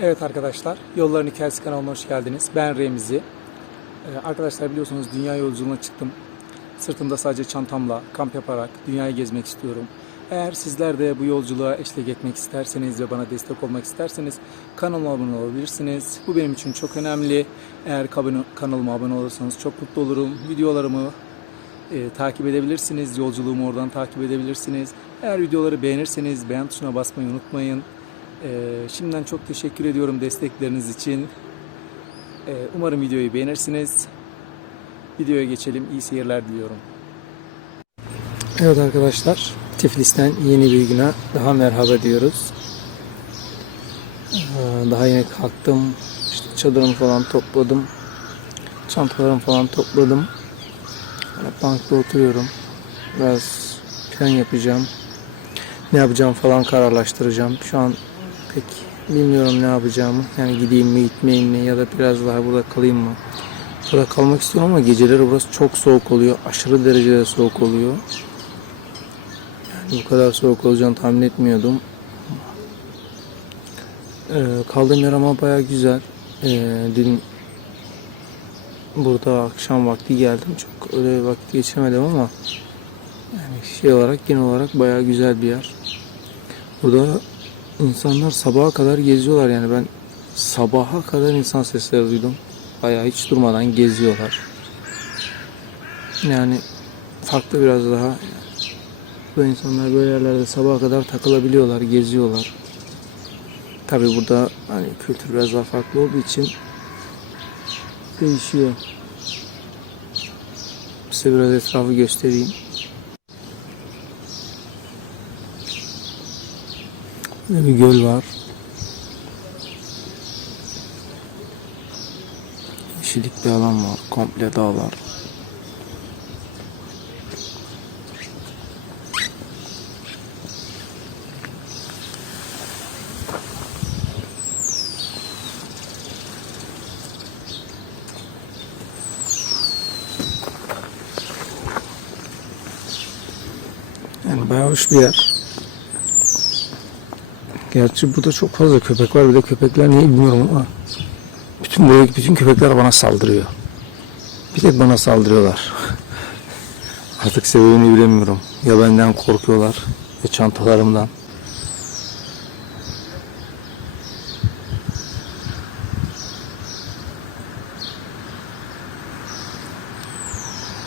Evet arkadaşlar, Yolların Hikayesi kanalına hoş geldiniz. Ben Remzi. Ee, arkadaşlar biliyorsunuz dünya yolculuğuna çıktım. Sırtımda sadece çantamla kamp yaparak dünyayı gezmek istiyorum. Eğer sizler de bu yolculuğa eşlik etmek isterseniz ve bana destek olmak isterseniz kanalıma abone olabilirsiniz. Bu benim için çok önemli. Eğer kanalıma abone olursanız çok mutlu olurum. Videolarımı e, takip edebilirsiniz. Yolculuğumu oradan takip edebilirsiniz. Eğer videoları beğenirseniz beğen tuşuna basmayı unutmayın. Ee, şimdiden çok teşekkür ediyorum destekleriniz için. Ee, umarım videoyu beğenirsiniz. Videoya geçelim. İyi seyirler diliyorum. Evet arkadaşlar, Tiflis'ten yeni bir güne daha merhaba diyoruz. Ee, daha yeni kalktım. İşte çadırımı falan topladım. Çantalarımı falan topladım. Bankta oturuyorum. Biraz plan yapacağım. Ne yapacağım falan kararlaştıracağım. Şu an pek bilmiyorum ne yapacağımı. Yani gideyim mi gitmeyeyim mi ya da biraz daha burada kalayım mı? Burada kalmak istiyorum ama geceleri burası çok soğuk oluyor. Aşırı derecede soğuk oluyor. Yani bu kadar soğuk olacağını tahmin etmiyordum. Ee, kaldığım yer ama baya güzel. Ee, dün burada akşam vakti geldim. Çok öyle vakit geçirmedim ama yani şey olarak genel olarak baya güzel bir yer. Burada insanlar sabaha kadar geziyorlar yani ben sabaha kadar insan sesleri duydum. Bayağı hiç durmadan geziyorlar. Yani farklı biraz daha. Bu insanlar böyle yerlerde sabaha kadar takılabiliyorlar, geziyorlar. Tabi burada hani kültür biraz daha farklı olduğu için değişiyor. Size biraz etrafı göstereyim. Böyle bir göl var. Yeşillik bir alan var. Komple dağlar. Yani bayağı hoş bir yer. Gerçi burada çok fazla köpek var. Bir de köpekler niye bilmiyorum ama bütün buradaki bütün köpekler bana saldırıyor. Bir tek bana saldırıyorlar. Artık sebebini bilemiyorum. Ya benden korkuyorlar ya çantalarımdan.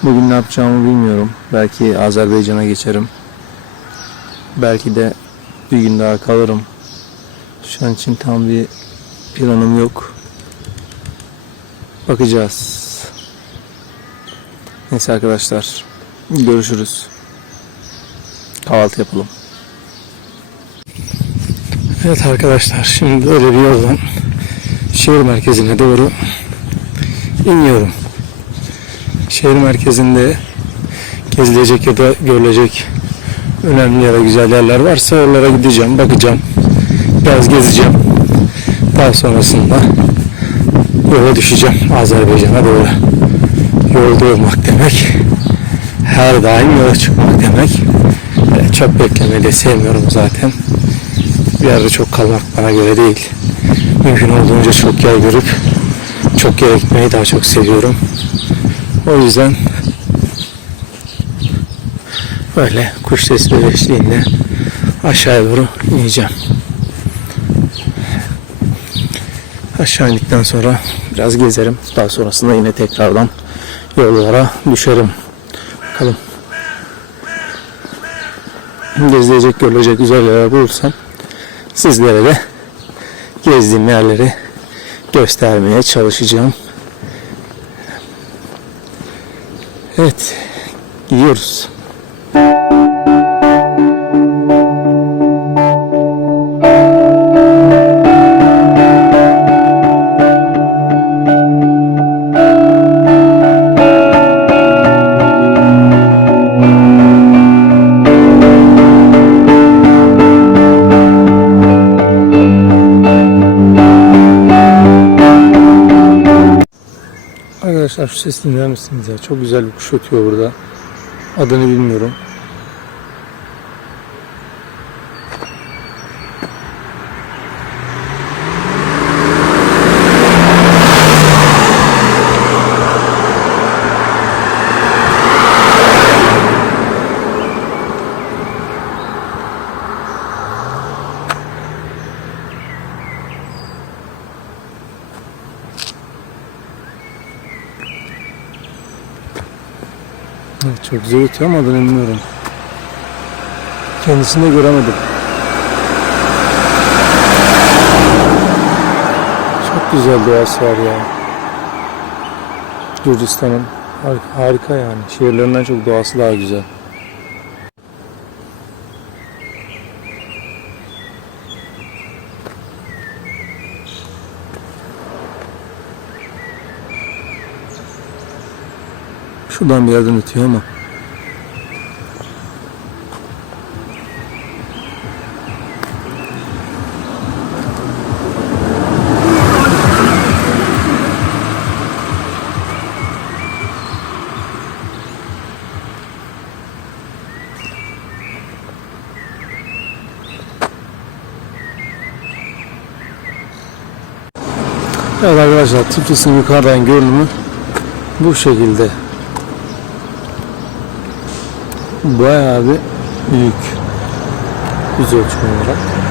Bugün ne yapacağımı bilmiyorum. Belki Azerbaycan'a geçerim. Belki de bir gün daha kalırım. Şu an için tam bir planım yok. Bakacağız. Neyse arkadaşlar. Görüşürüz. Kahvaltı yapalım. Evet arkadaşlar şimdi böyle bir yoldan şehir merkezine doğru iniyorum. Şehir merkezinde gezilecek ya da görülecek önemli ya da güzel yerler varsa oralara gideceğim, bakacağım. Biraz gezeceğim. Daha sonrasında yola düşeceğim Azerbaycan'a doğru. Yolda olmak demek her daim yola çıkmak demek. Çok beklemeyi de sevmiyorum zaten. Bir yerde çok kalmak bana göre değil. Mümkün olduğunca çok yer görüp çok yere gitmeyi daha çok seviyorum. O yüzden böyle kuş sesleri eşliğinde aşağıya doğru ineceğim. Aşağı indikten sonra biraz gezerim. Daha sonrasında yine tekrardan yollara düşerim. Bakalım. Gezilecek, görülecek güzel yerler bulursam sizlere de gezdiğim yerleri göstermeye çalışacağım. Evet, gidiyoruz. Arkadaşlar şu sesi dinler misiniz ya? Çok güzel bir kuş ötüyor burada. Adını bilmiyorum. Güzel ötüyor ama ben bilmiyorum. Kendisini de göremedim. Çok güzel doğası var ya. Gürcistan'ın harika, harika yani. Şehirlerinden çok doğası daha güzel. Şuradan bir yerden ötüyor ama. Arkadaşlar Tiflis'in yukarıdan görünümü bu şekilde. Bayağı bir büyük yüz ölçümü olarak.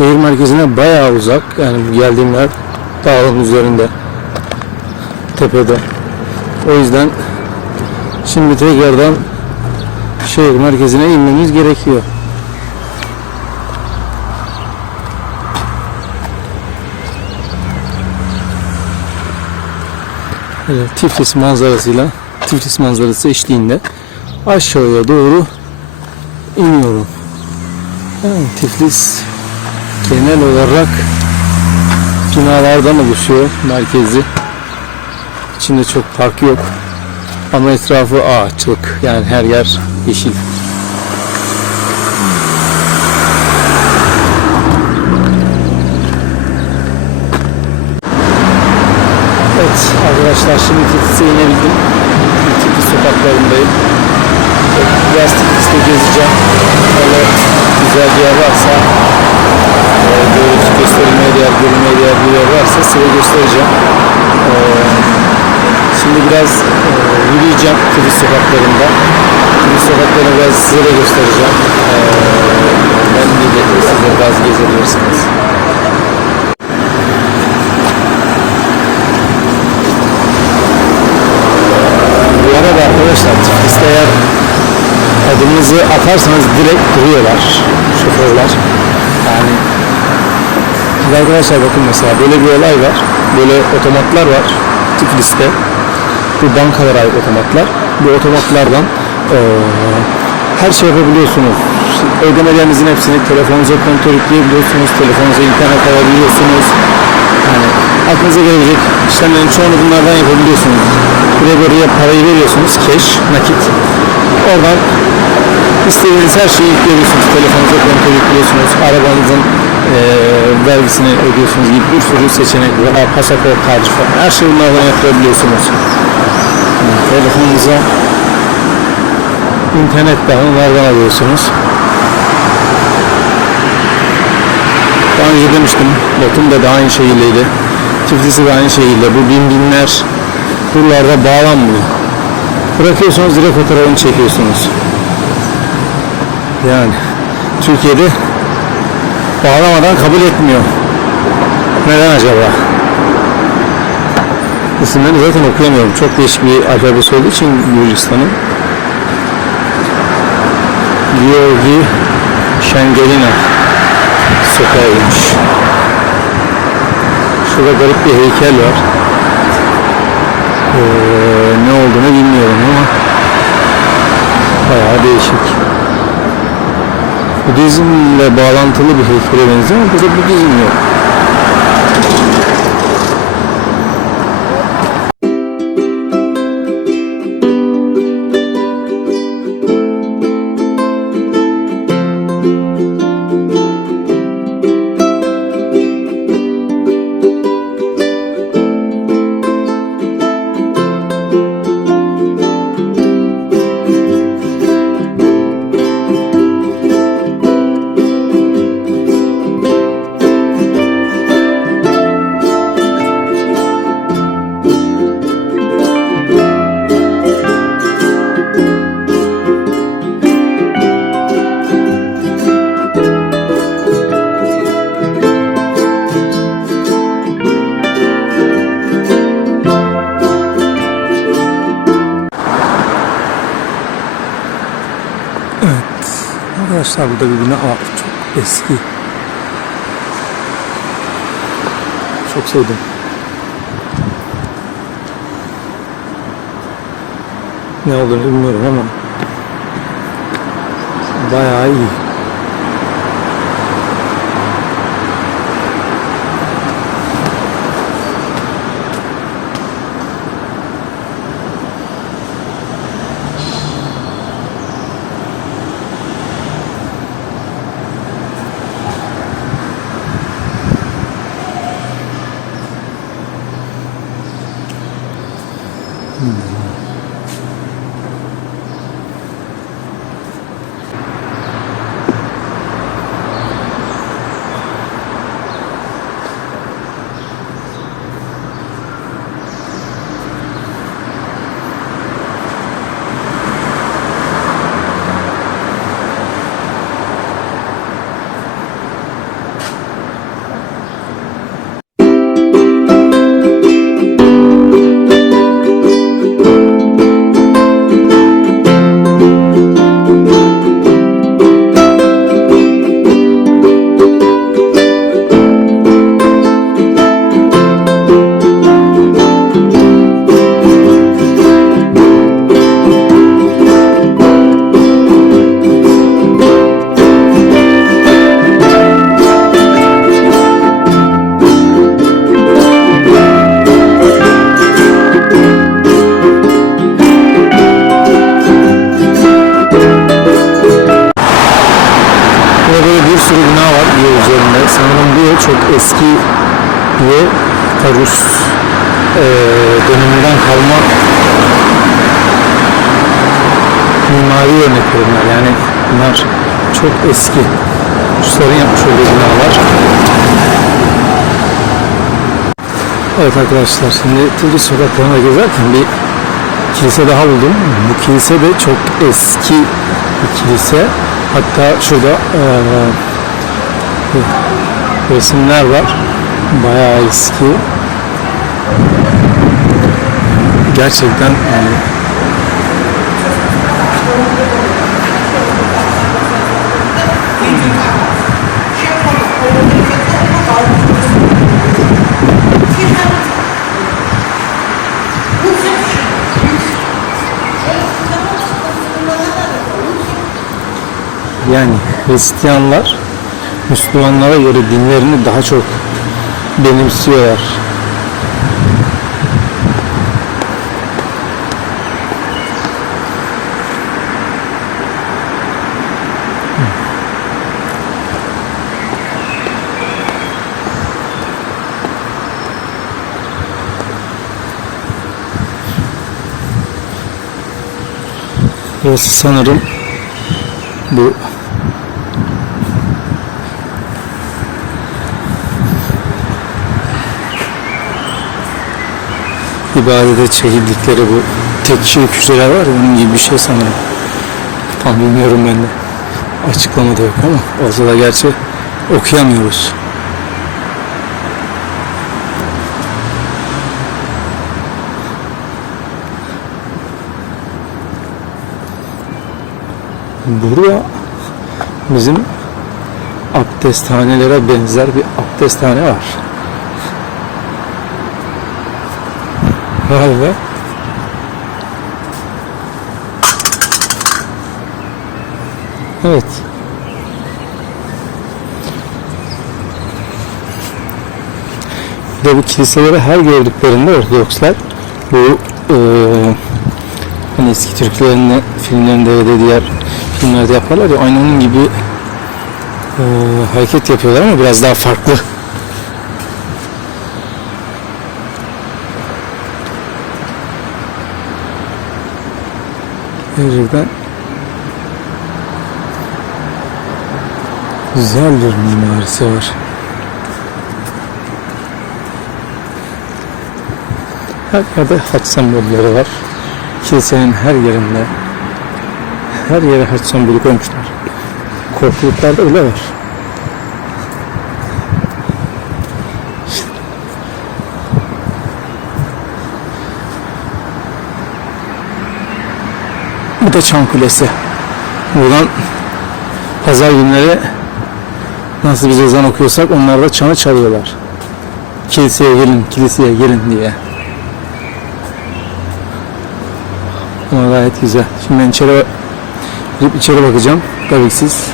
Şehir merkezine bayağı uzak. Yani geldiğim yer dağın üzerinde. Tepede. O yüzden şimdi tekrardan şehir merkezine inmemiz gerekiyor. Evet, Tiflis manzarasıyla Tiflis manzarası eşliğinde aşağıya doğru iniyorum. Yani Tiflis genel olarak binalardan oluşuyor merkezi. İçinde çok park yok. Ama etrafı ağaçlık. Yani her yer yeşil. Evet arkadaşlar şimdi Tiflis'e inebildim. Tiflis sokaklarındayım. Biraz Tiflis'te gezeceğim. Öyle güzel bir yer varsa böyle gösterilmeye değer, görülmeye değer bir yer varsa size göstereceğim. E, şimdi biraz e, yürüyeceğim Tiflis sokaklarında. Tiflis sokaklarını biraz size de göstereceğim. E, ben de siz de biraz gezebilirsiniz. Bu arada arkadaşlar Tiflis'te eğer adımınızı atarsanız direkt duruyorlar şoförler. Yani Şimdi arkadaşlar bakın mesela böyle bir olay var. Böyle otomatlar var Tiflis'te. Bu bankalara ait otomatlar. Bu otomatlardan eee, her şey yapabiliyorsunuz. Ödemelerinizin hepsini telefonunuza kontrol yükleyebiliyorsunuz. Telefonunuza internet alabiliyorsunuz. Yani aklınıza gelebilecek işlemlerin çoğunu bunlardan yapabiliyorsunuz. Buraya buraya parayı veriyorsunuz. Cash, nakit. Oradan istediğiniz her şeyi yükleyebiliyorsunuz. Telefonunuza kontrol yüklüyorsunuz. Arabanızın eee vergisini ödüyorsunuz gibi bir sürü seçenek var. Pasaport harcı falan. Her şeyi bunlardan yapabiliyorsunuz. Telefonunuza internet dahi onlardan alıyorsunuz. Daha önce demiştim. Batum da, aynı şekildeydi. Tiflis'i de aynı şekilde. Bu bin binler buralarda bağlanmıyor. Bırakıyorsunuz direkt fotoğrafını çekiyorsunuz. Yani Türkiye'de bağlamadan kabul etmiyor. Neden acaba? İsimlerini zaten okuyamıyorum. Çok değişik bir alfabesi olduğu için Gürcistan'ın. Georgi Şengelina sokağıymış. Şurada garip bir heykel var. Ee, ne olduğunu bilmiyorum ama bayağı değişik. Budizmle bağlantılı bir heykele benziyor ama burada Budizm yok. Burada bir bina var. Çok eski. Çok sevdim. Ne olduğunu bilmiyorum ama bayağı iyi. Döneminden kalma mimari örnekleri bunlar. Yani bunlar çok eski. Rusların yapmış olduğu binalar. Evet arkadaşlar şimdi Tiflis sokaklarına gezerken bir kilise daha buldum. Bu kilise de çok eski bir kilise. Hatta şurada eee, resimler var. Bayağı eski. Gerçekten yani yani Hristiyanlar Müslümanlara göre dinlerini daha çok benimsiyorlar. Burası sanırım bu ibadete çekildikleri bu tek kişilik hücreler var ya onun gibi bir şey sanırım. Tam bilmiyorum ben de. Açıklama da yok ama olsa da gerçi okuyamıyoruz. Burada bizim abdesthanelere benzer bir abdesthane var. Vay be. Evet. De bu kiliseleri her gördüklerinde Ortodokslar bu eee hani eski Türklerin filmlerinde ya da diğer filmlerde yaparlar ya aynı onun gibi eee, hareket yapıyorlar ama biraz daha farklı. Gerçekten güzel bir mimarisi var. Her yerde haç sembolleri var. Kilisenin her yerinde her yere haç sembolü koymuşlar. Korkuluklarda bile var. Bu da Çan Kulesi. Buradan Pazar günleri nasıl biz ezan okuyorsak onlar da çanı çalıyorlar. Kiliseye gelin, kiliseye gelin diye. Ama gayet güzel. Şimdi ben içeri girip içeri bakacağım. Tabii ki siz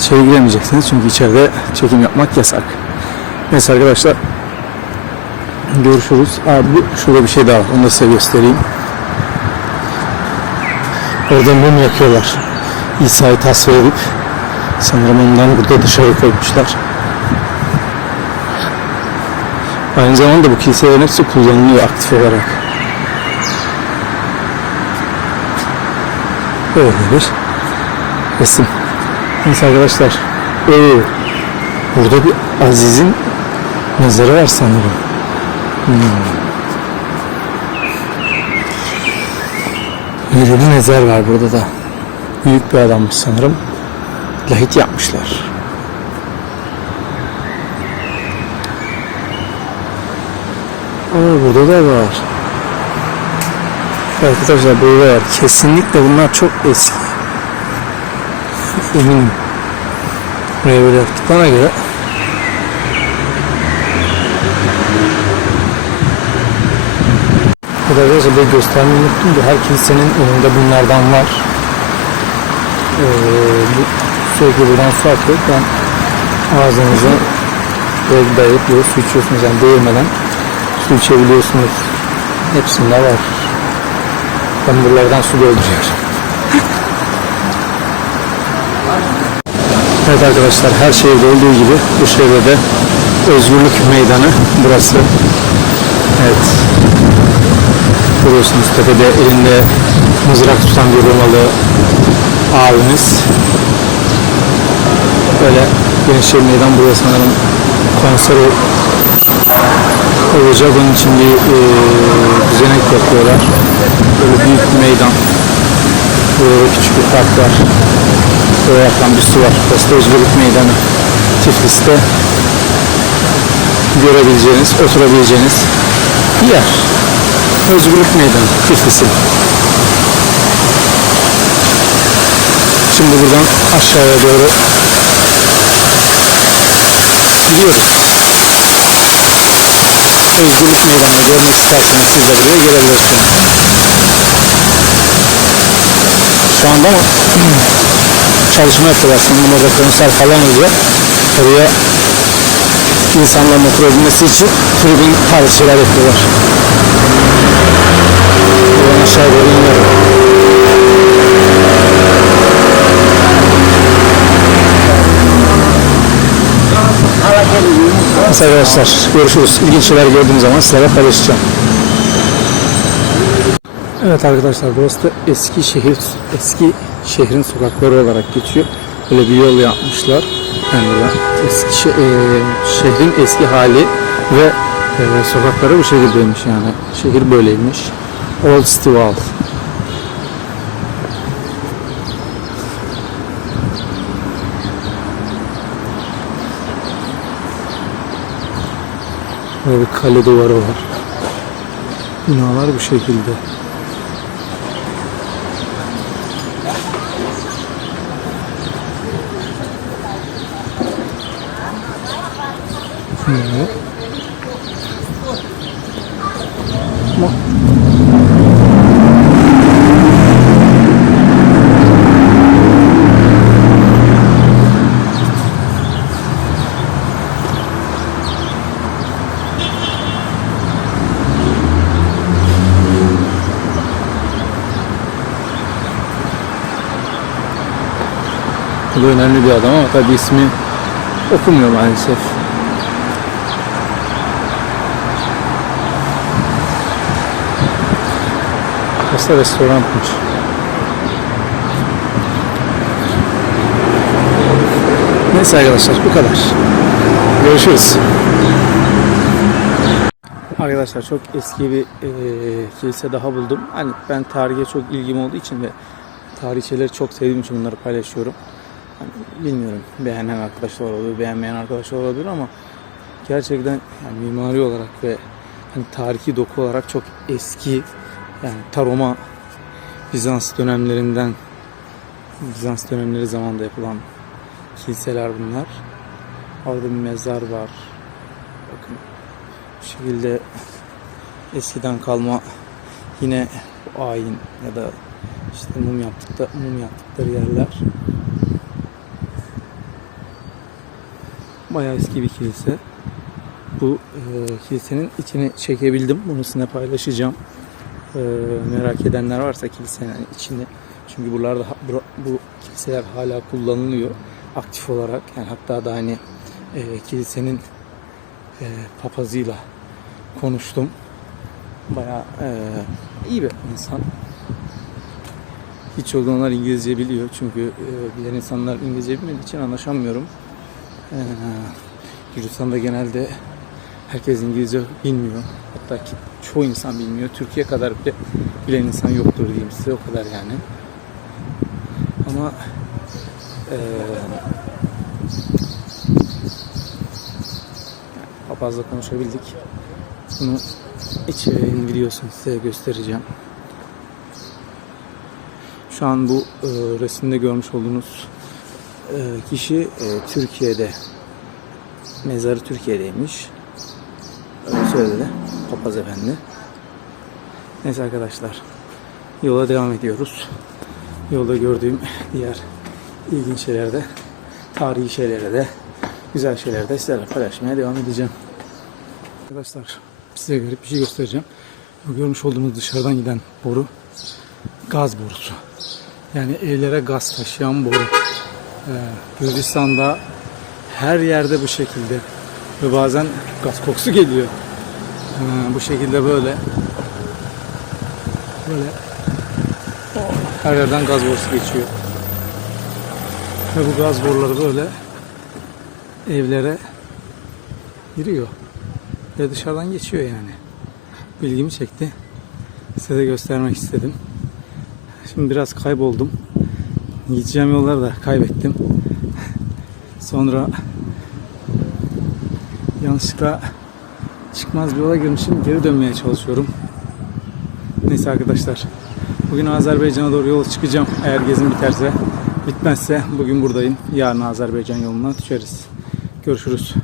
içeri giremeyeceksiniz çünkü içeride çekim yapmak yasak. Neyse arkadaşlar görüşürüz. Abi şurada bir şey daha. Onu da size göstereyim. Orada mum yakıyorlar. İsa'yı tasvir edip sanırım ondan burada dışarı koymuşlar. Aynı zamanda bu kiliselerin hepsi kullanılıyor aktif olarak. Böyle bir resim. Neyse arkadaşlar. Oo, burada bir Aziz'in mezarı var sanırım. Hmm. Böyle bir mezar var burada da. Büyük bir adammış sanırım. Lahit yapmışlar. Aa, burada da var. Arkadaşlar burada var. Kesinlikle bunlar çok eski. Eminim. Buraya böyle yaptıklarına göre da biraz böyle göstermeyi unuttum da her kilisenin önünde bunlardan var. Ee, bu, sürekli buradan su akıyor. Ben ağzınıza böyle dayayıp böyle su içiyorsunuz yani değirmeden su içebiliyorsunuz. Hepsinde var. Ben buralardan su dolduruyorum. Evet arkadaşlar her şehirde olduğu gibi bu şehirde de Özgürlük Meydanı burası. Evet. Görüyorsunuz tepede elinde mızrak tutan bir Romalı abimiz. Böyle Gençler Meydan burada sanırım konser olacak. Onun için bir e, düzenek yapıyorlar. Böyle büyük bir meydan. Burada küçük bir park var. Böyle yakan bir su var. Burası Özgürlük Meydanı. Tiflis'te görebileceğiniz, oturabileceğiniz bir yer. Özgürlük Meydanı Tiflis'in. Şimdi buradan aşağıya doğru gidiyoruz. Özgürlük Meydanı'nı görmek isterseniz siz de buraya gelebilirsiniz. Şu anda ama çalışma yapıyorlar. Sanırım orada konser falan oluyor. Oraya insanların oturabilmesi için tribün tarzı şeyler yapıyorlar. Buradan aşağı doğru iniyorum. Neyse arkadaşlar görüşürüz. İlginç şeyler gördüğüm zaman sizlerle paylaşacağım. Evet arkadaşlar burası da eski şehir, eski şehrin sokakları olarak geçiyor. Böyle bir yol yapmışlar. Yani eski e, şehrin eski hali ve e, sokakları bu şekildeymiş yani. Şehir böyleymiş. Old City Wall. Böyle bir kale duvarı var. Binalar bu şekilde. Da önemli bir adam ama tabi ismi okumuyor maalesef. Burası restoranmış. Neyse arkadaşlar bu kadar. Görüşürüz. Arkadaşlar çok eski bir e, kilise daha buldum. Hani ben tarihe çok ilgim olduğu için ve tarihi şeyleri çok sevdiğim için bunları paylaşıyorum. Bilmiyorum beğenen arkadaşlar olabilir, beğenmeyen arkadaşlar olabilir ama gerçekten yani mimari olarak ve hani tarihi doku olarak çok eski yani ta Roma Bizans dönemlerinden Bizans dönemleri zamanında yapılan kiliseler bunlar. Orada bir mezar var. Bakın bu şekilde eskiden kalma yine ayin ya da işte mum yaptıkları, mum yaptıkları yerler. Bayağı eski bir kilise. Bu e, kilisenin içini çekebildim. Bunu sizinle paylaşacağım. E, merak edenler varsa kilisenin içini. Çünkü buralarda bu, bu kiliseler hala kullanılıyor aktif olarak. Yani hatta da hani e, kilisenin e, papazıyla konuştum. Bayağı e, iyi bir insan. Hiç onlar İngilizce biliyor çünkü e, bilen insanlar İngilizce bilmediği için anlaşamıyorum. E, Gürcistan'da genelde herkes İngilizce bilmiyor. Hatta ki çoğu insan bilmiyor. Türkiye kadar bile bilen insan yoktur diyeyim size o kadar yani. Ama e, papazla konuşabildik. Bunu içeriğin videosunu size göstereceğim. Şu an bu e, resimde görmüş olduğunuz kişi e, Türkiye'de mezarı Türkiye'deymiş. Öyle söyledi papaz efendi. Neyse arkadaşlar yola devam ediyoruz. Yolda gördüğüm diğer ilginç şeylerde, tarihi şeylere de, güzel şeyleri de sizlerle paylaşmaya devam edeceğim. Arkadaşlar size garip bir şey göstereceğim. Bu görmüş olduğunuz dışarıdan giden boru gaz borusu. Yani evlere gaz taşıyan boru. Ee, Gürcistan'da her yerde bu şekilde ve bazen gaz kokusu geliyor. Ee, bu şekilde böyle böyle oh, her yerden gaz borusu geçiyor. Ve bu gaz boruları böyle evlere giriyor. Ve dışarıdan geçiyor yani. Bilgimi çekti. Size de göstermek istedim. Şimdi biraz kayboldum. Gideceğim yolları da kaybettim. Sonra yanlışlıkla çıkmaz bir yola girmişim. Geri dönmeye çalışıyorum. Neyse arkadaşlar. Bugün Azerbaycan'a doğru yola çıkacağım. Eğer gezim biterse. Bitmezse bugün buradayım. Yarın Azerbaycan yolundan düşeriz. Görüşürüz.